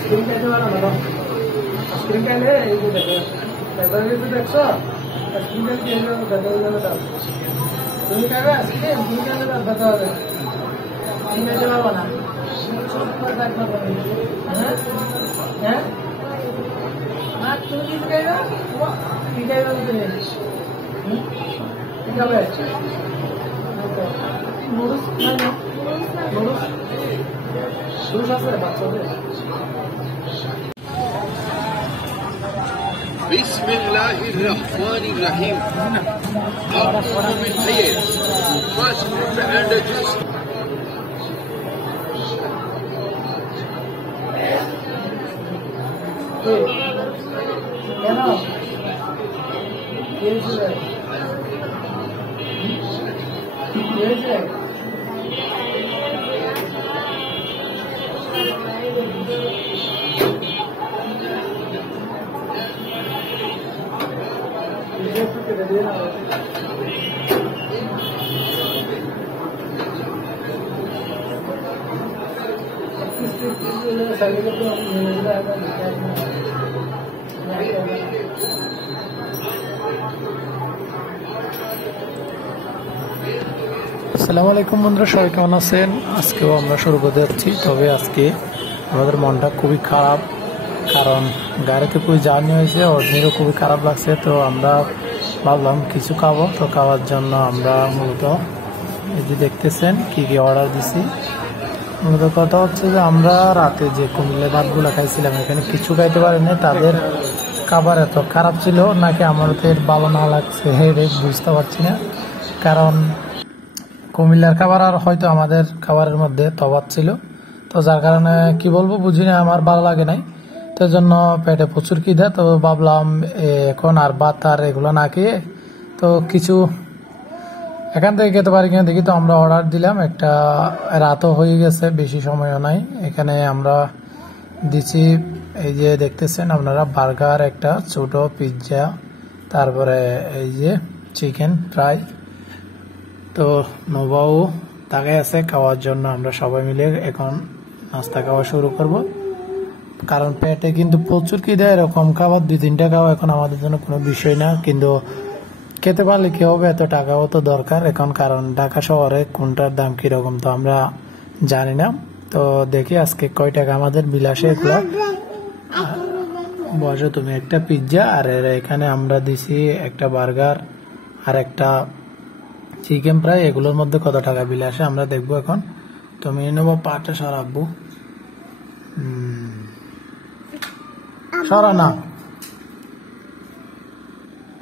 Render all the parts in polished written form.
Screen খাইতে পারো না, স্ক্রিন খাইলে এই যে দেখো ব্যাটারি দেখছো, স্ক্রিন খাইলে ব্যাটারি তুমি খাবে স্ক্রিন, তুমি খাইলে ব্যথা হবে, তুমি খাইতে পারবো না। হ্যাঁ হ্যাঁ, আর তুমি কি খাইবা, কি খাইবা তুমি, কি খাবে নুডলস, নুডলস নুডলস আছে বাচ্চাদের। بسم الله الرحمن الرحيم. أقوم بالخير. Fast food and juice. কেন কি হয়েছে, কি হয়েছে? আসসালামু আলাইকুম বন্ধুরা, সবাই কেমন আছেন? আজকেও আমরা শুরু করতে যাচ্ছি। তবে আজকে আমাদের মনটা খুবই খারাপ, কারণ গাড়িতে খুবই জার্নি হয়েছে, অর্জনেরও খুবই খারাপ লাগছে। তো আমরা ভাবলাম কিছু খাবো, তো খাওয়ার জন্য আমরা মূলত এই যে দেখতেছেন কি কি অর্ডার দিছি। মূলত কথা হচ্ছে যে আমরা রাতে যে কুমিল্লা ভাতগুলো খাইছিলাম, এখানে কিছু খাইতে পারিনি। তাদের খাবার এত খারাপ ছিল নাকি আমাদের ভালো না লাগছে বুঝতে পারছি না, কারণ কুমিল্লার খাবার আর হয়তো আমাদের খাবারের মধ্যে তফাৎ ছিল। তো যার কারণে কি বলবো বুঝি না, আমার ভালো লাগে নাই। তো জন্য পেটে প্রচুর খিদে, তো ভাবলাম এখন আর ভাত আর এগুলো না খেয়ে তো কিছু এখান থেকে খেতে পারি কিনা দেখি। তো আমরা অর্ডার দিলাম, একটা রাতও হয়ে গেছে, বেশি সময়ও নাই। এখানে আমরা দিচ্ছি এই যে দেখতেছেন আপনারা, বার্গার, একটা ছোট পিৎজা, তারপরে এই যে চিকেন ফ্রাই। তো নোবাও তাকায় আছে খাওয়ার জন্য। আমরা সবাই মিলে এখন নাস্তা খাওয়া শুরু করব, কারণ পেটে কিন্তু প্রচুর খিদে। এরকম খাবার 2-3টা খাওয়া এখন আমাদের জন্য কোনো বিষয় না, কিন্তু খেতে পারলে কি হবে, এত টাকাও তো দরকার এখন, কারণ ঢাকা শহরে কোনটার দাম কিরকম তো আমরা জানি না। তো দেখি আজকে কয় টাকা আমাদের বিলাসে এগুলো। বসো তুমি, একটা পিৎজা আর এখানে আমরা দিছি একটা বার্গার আর একটা চিকেন ফ্রাই। এগুলোর মধ্যে কত টাকা বিল আসে আমরা দেখবো এখন। তুমি নেবো পাটা সরাবো, সরা না।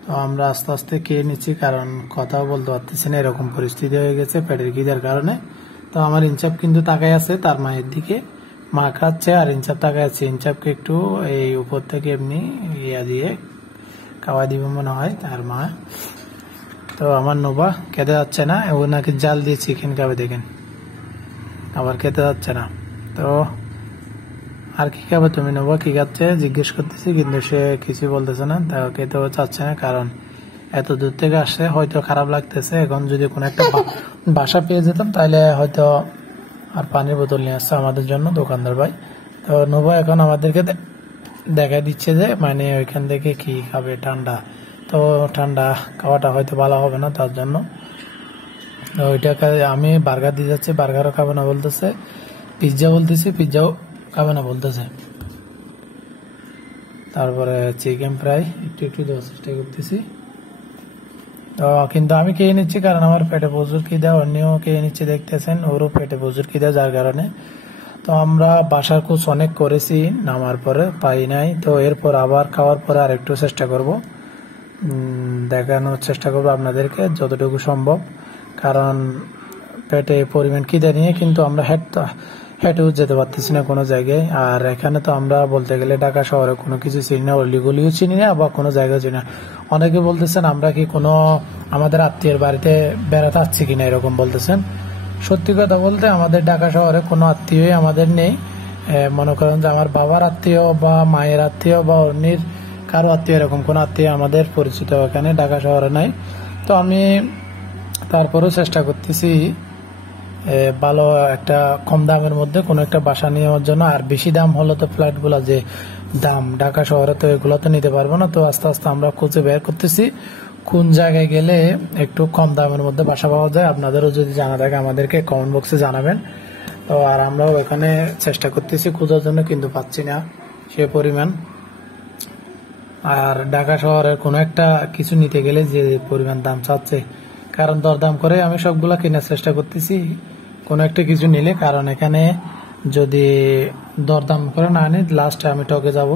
তো আমরা আস্তে আস্তে খেয়ে নিচ্ছি, কারণ কথাও বলতে পারতেছি না, এরকম পরিস্থিতি হয়ে গেছে পেটের খিদের কারণে। তো আমার ইনসাফ কিন্তু তাকাই আছে তার মায়ের দিকে, মা খাচ্ছে আর ইনসাফ তাকাই আছে। ইনসাফকে একটু এই উপর থেকে এমনি ইয়া দিয়ে খাওয়া দিব মনে হয় তার মা। তো আমার নোবা খেতে যাচ্ছে না, ও নাকি জাল দিয়ে চিকেন খাবে, দেখেন আবার খেতে যাচ্ছে না। তো আর কি খাবে তুমি নোবা, কি খাচ্ছে জিজ্ঞেস করতেছি, কিন্তু সে কিছু বলতেছে না, তা খেতেও চাচ্ছে না, কারণ এত দূর থেকে আসছে, হয়তো খারাপ লাগতেছে। এখন যদি কোনো একটা বাসা পেয়ে যেতাম তাহলে হয়তো। আর পানির বোতল নিয়ে আসছে আমাদের জন্য দোকানদার ভাই। তো নোবা এখন আমাদেরকে দেখা দিচ্ছে যে মানে ওইখান থেকে কি খাবে, ঠান্ডা। তো ঠান্ডা খাওয়াটা হয়তো ভালো হবে না, তার জন্য ওইটাকে আমি বার্গার দিয়ে যাচ্ছি, বার্গারও খাবে না বলতেছে। পিৎজা বলতেছি, পিৎজাও খাবে না বলতেছে। তারপরে চিকেন ফ্রাই একটু একটু দেওয়ার চেষ্টা করতেছি। তো কিন্তু আমি খেয়ে নিচ্ছি, কারণ আমার পেটে প্রচুর খিদে, অন্যও খেয়ে নিচ্ছে দেখতেছেন, ওরও পেটে প্রচুর খিদে, যার কারণে। তো আমরা বাসার খোঁজ অনেক করেছি, নামার পরে পাই নাই। তো এরপর আবার খাওয়ার পরে আর একটু চেষ্টা করব, দেখানোর চেষ্টা করবো আপনাদেরকে যতটুকু সম্ভব, কারণ পেটে পরিমাণ খিদে নিয়ে কিন্তু আমরা হেঁটেও যেতে পারতেছি না কোনো জায়গায়। আর এখানে তো আমরা বলতে গেলে ঢাকা শহরে কোনো কিছু চিনি না, অলিগলিও চিনি না, বা কোনো জায়গা চিনি না। অনেকে বলতেছেন আমরা কি কোনো আমাদের আত্মীয়ের বাড়িতে বেড়াতে আসছি কিনা, এরকম বলতেছেন। সত্যি কথা বলতে আমাদের ঢাকা শহরে কোনো আত্মীয়ই আমাদের নেই। মনে করেন যে আমার বাবার আত্মীয় বা মায়ের আত্মীয় বা অন্যের কারো আত্মীয়, এরকম কোনো আত্মীয় আমাদের পরিচিত এখানে ঢাকা শহরে নাই। তো আমি তারপরেও চেষ্টা করতেছি ভালো একটা কম দামের মধ্যে কোনো একটা বাসা নেওয়ার জন্য। আর বেশি দাম হলে তো ফ্ল্যাটগুলো যে দাম ঢাকা শহরে তো এগুলো তো নিতে পারবো না। তো আস্তে আস্তে আমরা খুঁজে বের করতেছি কোন জায়গায় গেলে একটু কম দামের মধ্যে বাসা পাওয়া যায়। আপনাদেরও যদি জানা থাকে আমাদেরকে কমেন্ট বক্সে জানাবেন। তো আর আমরাও এখানে চেষ্টা করতেছি খোঁজার জন্য, কিন্তু পাচ্ছি না সে পরিমাণ। আর ঢাকা শহরের কোনো একটা কিছু নিতে গেলে যে পরিমাণ দাম চাচ্ছে, কারণ দরদাম করে আমি সবগুলা কেনার চেষ্টা করতেছি কোনো একটা কিছু নিলে, কারণ এখানে যদি দরদাম করে না আনি লাস্টে আমি ঠকে যাব।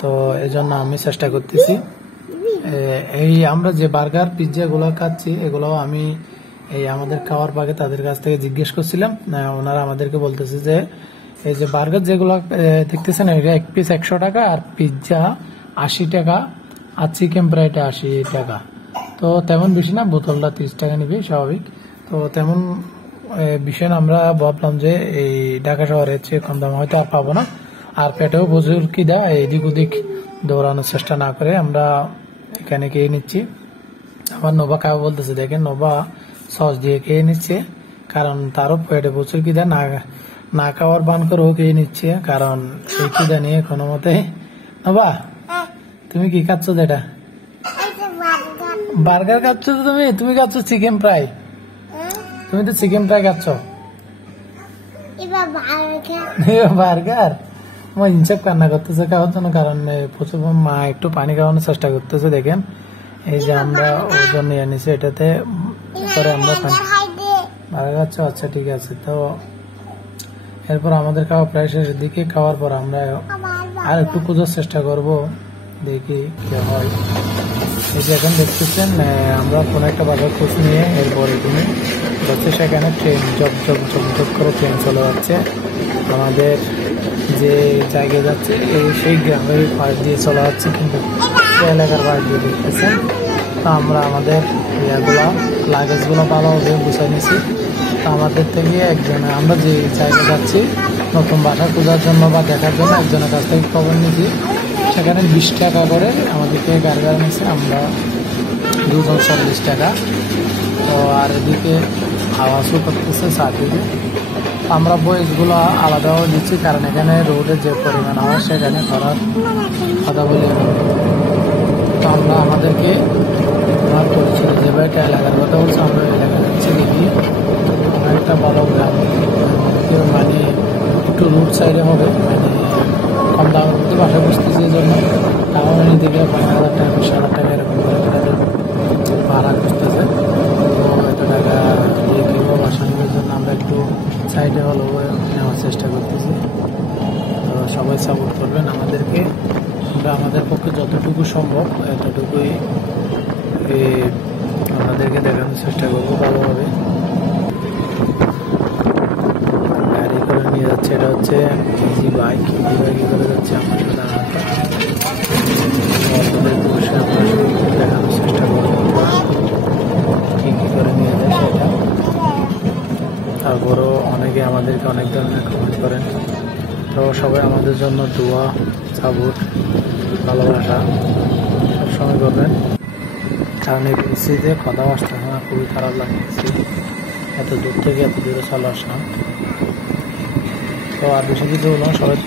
তো এই জন্য আমি চেষ্টা করতেছি। এই আমরা যে বার্গার পিৎজা গুলো খাচ্ছি এগুলো আমি এই আমাদের খাওয়ার পাগে তাদের কাছ থেকে জিজ্ঞেস করছিলাম। ওনারা আমাদেরকে বলতেছে যে এই যে বার্গার যেগুলো দেখতেছেন এটা এক পিস 100 টাকা, আর পিৎজা 80 টাকা, আর চিকেন ফ্রাইটা 80 টাকা। তো তেমন বেশি না, বোতলটা 30 টাকা নিবে স্বাভাবিক। তো তেমন বিষয় না, আমরা ভাবলাম যে এই ঢাকা শহরের চেয়ে কম দাম হয়তো আর পাবো না। আর পেটেও প্রচুর খিদা, এদিক ওদিক দৌড়ানোর চেষ্টা না করে আমরা এখানে খেয়ে নিচ্ছি। আমার নোভা খাওয়া বলতেছে, দেখেন নোভা সস দিয়ে খেয়ে নিচ্ছে, কারণ তারও পেটে প্রচুর খিদা, না খাওয়ার বান করেও খেয়ে নিচ্ছে, কারণ সেই খিদা নিয়ে কোনো মতে। নোভা তুমি কি খাচ্ছ? যেটা বার্গার খাচ্ছ তো তুমি খাচ্ছ চিকেন ফ্রাই। তুমি তো চিকেন ফ্রাই খাচ্ছ। বার্গার আমার ইনসেপ কান্না করতেছে খাওয়ার জন্য, কারণ প্রচুর মা একটু পানি খাওয়ানোর চেষ্টা করতেছে। দেখেন এই যে আমরা ওজন নিয়ে নিছি, এটাতে পরে আমরা বার্গার খাচ্ছ। আচ্ছা ঠিক আছে। তো এরপর আমাদের খাওয়া প্রায় শেষের দিকে, খাওয়ার পর আমরা আর একটু খোঁজার চেষ্টা করব, দেখি কি হয়। এই যে এখন দেখতেছেন আমরা কোন একটা বাজার খোঁজ নিয়ে এরপরে তুমি যাচ্ছে, সেখানে train job job job job করে ট্রেন চলে যাচ্ছে আমাদের যে জায়গায় যাচ্ছে সেই গ্রামের পাশ দিয়ে চলে যাচ্ছে, কিন্তু এলাকার পাশ দিয়ে দেখতেছেন। তো আমরা আমাদের ইয়েগুলা লাগেজগুলো ভালোভাবে গুছিয়ে নিছি। তো আমাদের থেকে একজনে আমরা যে জায়গায় যাচ্ছি নতুন বাসা খোঁজার জন্য বা দেখার জন্য একজনের কাছ থেকে খবর নিয়েছি, সেখানে 20 টাকা করে আমাদেরকে গাড়ি নিয়েছে, আমরা দুজন 40 টাকা। তো আর এদিকে আওয়াজও করতেছে চারদিকে। আমরা বয়সগুলো আলাদাও দিচ্ছি, কারণ এখানে রোডের যে পরিমাণ আওয়াজ সেখানে করার কথা বলি। তো আমরা আমাদেরকে আমার পরিচয় যে একটা এলাকার কথা বলছে, আমরা এলাকা যাচ্ছি দেখি আমরা একটা ভালো গ্রাম, মানে একটু রোড সাইডে হবে, মানে কম দামের মধ্যে বাসা বুঝতেছি। এই জন্য তাও এদিকে 5,000 টাকা 20,000 টাকা এরকম করে তাদের ভাড়া খুঁজতেছে। তো এত টাকা দিয়ে কিনবো বাসা নেওয়ার জন্য আমরা একটু সাইডে হলো নেওয়ার চেষ্টা করতেছি। তো সবাই সাপোর্ট করবেন আমাদেরকে, আমরা আমাদের পক্ষে যতটুকু সম্ভব এতটুকুই আমাদেরকে দেখানোর চেষ্টা করবো ভালোভাবে। গাড়ি করে নিয়ে যাচ্ছে, এটা হচ্ছে ইজি বাইক করে যাচ্ছে আমার সাধারণত। বসে আমরা দেখানোর চেষ্টা করবো কি করে নিয়ে যায় সেটা। তারপরও অনেকে আমাদেরকে অনেক ধরনের কমেন্ট করেন। তো সবাই আমাদের জন্য দোয়া সাপোর্ট ভালোবাসা সবসময় করবেন, কারণ এই পরিস্থিতিতে কথা আসতে আমার খুবই খারাপ লাগতেছে, এত দূর থেকে এত দূরে চলে আসলাম। তো আর বেশি কিছু হলো, সবাই